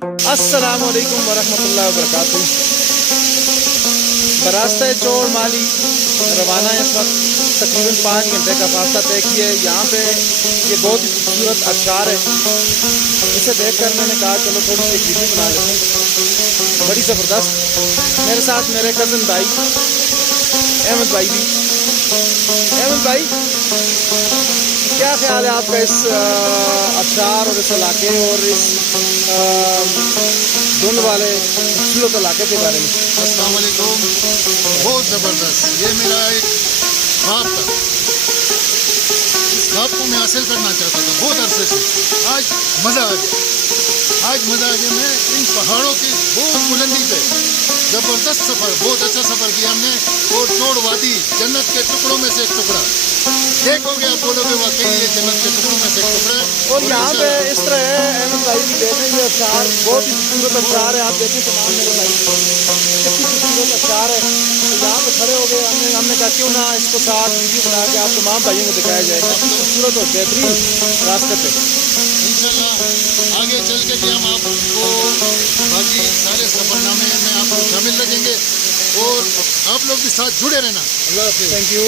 السلام علیکم ورحمۃ اللہ وبرکاتہ۔ براستہ چور مالی روانہ ہے اس وقت، تقریباً 5 گھنٹے کا فاصلہ طے کیا ہے۔ یہاں پہ یہ بہت ہی خوبصورت ابشار ہے، اسے دیکھ کر میں نے کہا چلو تھوڑی سی ویڈیو بنا لیتے ہیں، بڑی زبردست۔ میرے ساتھ میرے کزن بھائی احمد بھائی بھی۔ احمد بھائی، کیا خیال ہے آپ کا اس ابشار اور اس علاقے اور اس دھند والے خوبصورت علاقے کے بارے میں؟ السلام علیکم۔ بہت زبردست، یہ میرا ایک خواب تھا، اس خواب کو میں حاصل کرنا چاہتا تھا بہت عرصے سے۔ آج مزہ آ گیا، آج مزہ آ گیا۔ میں ان پہاڑوں کی بہت بلندی پہ زبردست سفر، بہت اچھا سفر کیا ہم نے، اور چوڑ وادی جنت کے ٹکڑوں میں سے ایک ٹکڑا۔ دیکھو گے آپ بولو گے واقعی یہ جنت کے ٹکڑوں میں سے ایک ٹکڑا ہے۔ اور یہاں پہ اس طرح ہے احمد بھائی بھی دیکھیں، یہ ابشار بہت ہی خوبصورت ابشار ہے۔ آپ دیکھیں تمام میرے بھائی کتنی خوبصورت ابشار ہے۔ تو یہاں پہ کھڑے ہو گئے، ہم نے کہا کیوں نہ اس کو ساتھ ویڈیو بنا کے آپ تمام بھائیوں کو دکھایا جائے کتنی خوبصورت اور بہترین راستے پہ۔ انشاءاللہ آگے چل کے بھی ہم آپ کو باقی سارے سفر نامے میں آپ کو شامل رکھیں گے، اور آپ لوگ بھی ساتھ جڑے رہنا۔ اللہ حافظ۔ Thank you.